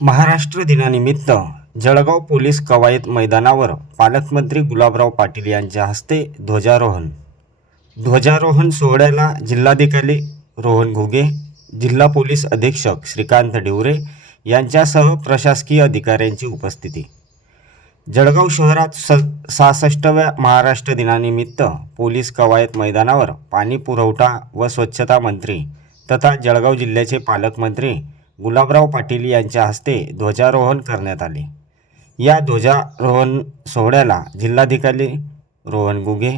महाराष्ट्र दिनानिमित्त जळगाव पोलीस कवायत मैदानावर पालकमंत्री गुलाबराव पाटील यांच्या हस्ते ध्वजारोहण सोहळ्याला जिल्हाधिकारी रोहन घुगे, जिल्हा पोलीस अधीक्षक श्रीकांत डिवरे यांच्यासह प्रशासकीय अधिकाऱ्यांची उपस्थिती। जळगाव शहरात 66व्या महाराष्ट्र दिनानिमित्त पोलीस कवायत मैदानावर पाणी पुरवठा व स्वच्छता मंत्री तथा जळगाव जिल्ह्याचे पालकमंत्री गुलाबराव पाटील यांच्या हस्ते ध्वजारोहण करण्यात आले। या ध्वजारोहण सोहळ्याला जिल्हाधिकारी रोहन घुगे,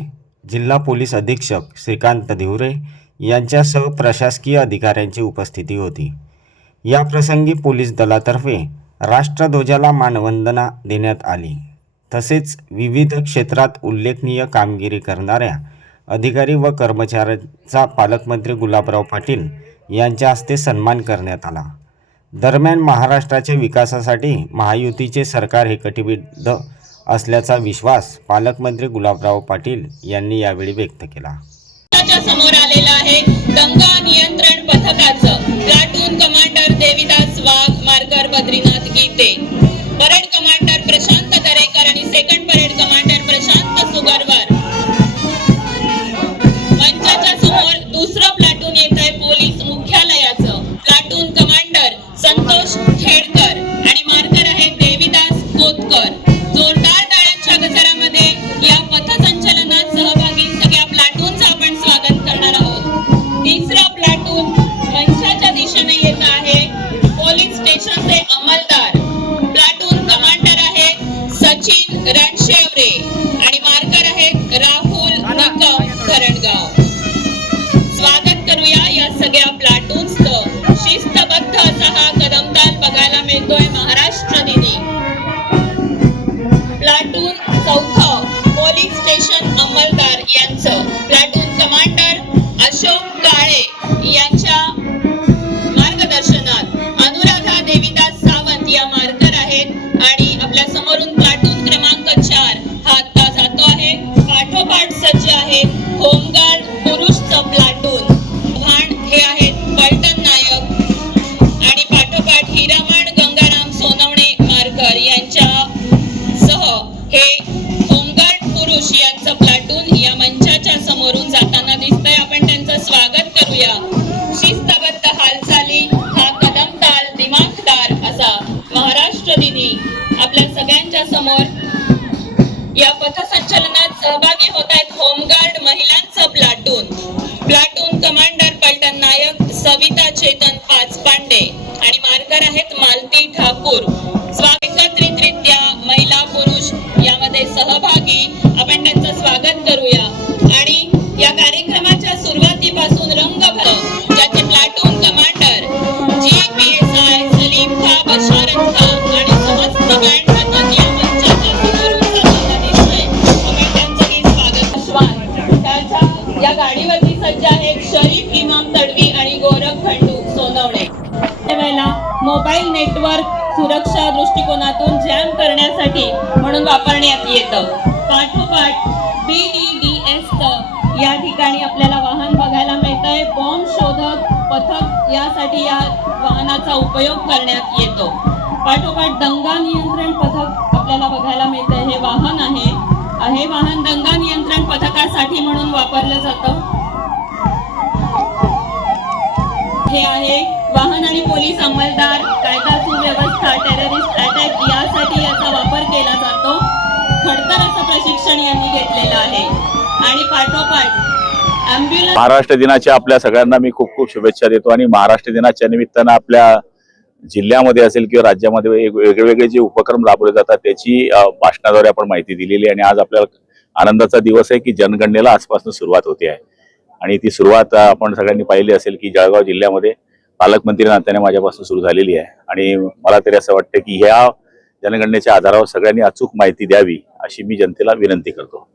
जिल्हा पोलीस अधीक्षक श्रीकांत डिवरे यांच्यासह प्रशासकीय अधिकाऱ्यांची उपस्थिती होती। या प्रसंगी पोलीस दलातर्फे राष्ट्रध्वजाला मानवंदना देण्यात आली। तसेच विविध क्षेत्रात उल्लेखनीय कामगिरी करणाऱ्या अधिकारी व कर्मचाऱ्यांचा पालकमंत्री गुलाबराव पाटील यांच्या हस्ते सन्मान करण्यात आला। दरम्यान महाराष्ट्राच्या विकासासाठी महायुतीचे सरकार हे कटिबद्ध असल्याचा विश्वास पालकमंत्री गुलाबराव पाटील यांनी यावेळी व्यक्त केला। समोर आलेला आहे गंगा नियंत्रण पथकाचं platoon commander Devidas Wagh, marker Badrinath Gite, parade commander Prashant Darekar आणि second parade commander Prashant Sugarwar. मंचाच्या समोर दुसरं प्लाटून येत आहे पोलीस मुख्यालयाचं प्लाटून कमांडर संतोष खेडकर आणि मार्कर आहे देविदास कोतकर। जोरदार टाळ्यांच्या गजरामध्ये या पथसंचलनात सहभागी सगळ्या प्लाटूनचं आपण स्वागत करणार आहोत। तिसरा प्लाटून मंचाच्या दिशेने येत आहे पोलीस स्टेशनचे अंमलदार, प्लाटून कमांडर आहे सचिन रणशेवरे आणि मार्कर आहेत राहुल निकम धरणगाव। स्वागत करूया या सगळ्या प्लाटून्सचं। शिस्तबद्ध असा हा कदमताल बघायला मिळतोय महाराष्ट्र दिनी। प्लाटून चौथं पोलीस स्टेशन अंमलदार यांचं प्लाटून कमांडर अशोक काळे यांच्या मार्गदर्शनात अनुराधा देविदास सावंत या मार्कर आहेत आणि आपल्या समोरून प्लाटून क्रमांक 4 हा आता जातो आहे। पाठोपाठ सज्ज आहे होमगार्ड पुरुषचं प्लाटून, भाण हे आहेत पलटण नायक आणि पाठोपाठ हिरामण गंगाराम सोनवणे मार्कर यांच्या सह हे होमगार्ड पुरुष यांचं प्लाटून या मंचाच्या समोरून जाताना दिसतंय। आपण त्यांचं स्वागत करूया। शिस्तबद्ध हालचाली हा कदमताल दिमाखदार असा महाराष्ट्र दिनी आपल्या सगळ्यांच्या समोर या पथसंचलनात सहभागी होत आहेत होमगार्ड महिलांचं प्लाटून कमांडर पलटण नायक सविता चेतन पाचपांडे आणि मार्कर आहेत मालती ठाकूर। एकत्रितरित्या महिला पुरुष यामध्ये सहभागी आपण त्यांचं स्वागत करूया आणि या कार्यक्रमाच्या सुरुवातीपासून रंग भर ज्याचे प्लाटून कमांडर GPSI सलीम खा, बशारत खा आणि समस्त बँड पथक या मंचाच्या समोरून जाताना दिसतंय। आपण त्यांचंही स्वागत त्याच्या या गाडीवरती सज्ज आहेत शरीफ इमाम तडवी आणि गोरख खंडू सोनवणे। त्यावेळेला मोबाईल नेटवर्क सुरक्षा दृष्टिकोनातून जॅम करण्यासाठी म्हणून वापरण्यात येतं। पाठोपाठ BDDS या ठिकाणी आपल्याला वाहन बघायला मिळतंय। बॉम्ब शोधक पथक यासाठी या वाहनाचा उपयोग करण्यात येतो। पाठोपाठ दंगा नियंत्रण पथक आपल्याला बघायला मिळतंय। हे वाहन आहे वाहन दंगा नियंत्रण पथकासाठी म्हणून वापरलं जातं। हे आहे वाहन आणि पोलीस अंमलदार, कायदा सुव्यवस्था, टेररिस्ट अटॅक यासाठी याचा वापर केला जातो। खडतर असं प्रशिक्षण यांनी घेतलेलं आहे आणि पाठोपाठ ॲम्ब्युलन्स। महाराष्ट्र दिनाच्या आपल्या सगळ्यांना मी खूप खूप शुभेच्छा देतो आणि महाराष्ट्र दिनाच्या निमित्तानं आपल्या जिल्ह्यामध्ये असेल किंवा राज्यामध्ये वेगवेगळे जे उपक्रम राबवले जातात त्याची भाषणाद्वारे आपण माहिती दिलेली आणि आज आपल्याला आनंदाचा दिवस आहे की जनगणनेला आजपासून सुरुवात होते आहे आणि ती सुरुवात आपण सगळ्यांनी पाहिली असेल की जळगाव जिल्ह्यामध्ये पालकमंत्री नात्याने माझ्यापासून सुरू झालेली आहे आणि मला तरी असं वाटतं की ह्या जनगणनेच्या आधारावर सगळ्यांनी अचूक माहिती द्यावी अशी मी जनतेला विनंती करतो।